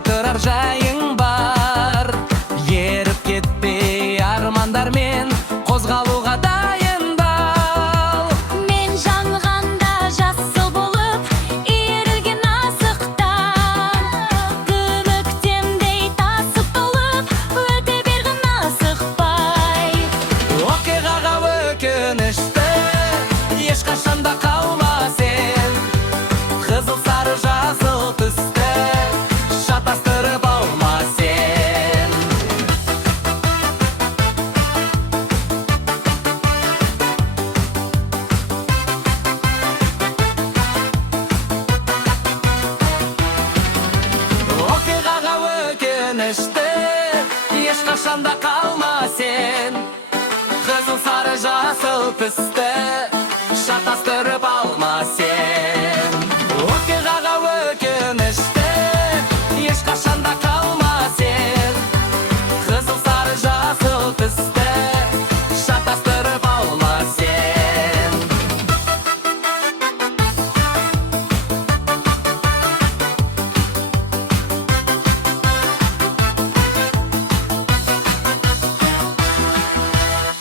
қайтырар жайың бар. Еріп кетпей армандармен қозғалуға дайын бол. Мен жанғанда жасыл болып, иірілген асықтан, күміктемдей тасып толып, өте бергін асықпай. Оқиғаға өкінішті ешқашанда қалма сен. Қызыл, сары, жасыл түсті шатастырып алма сен. Оқиғаға өкінішті ешқашанда қалма сен. Қызыл, сары, жасыл түсті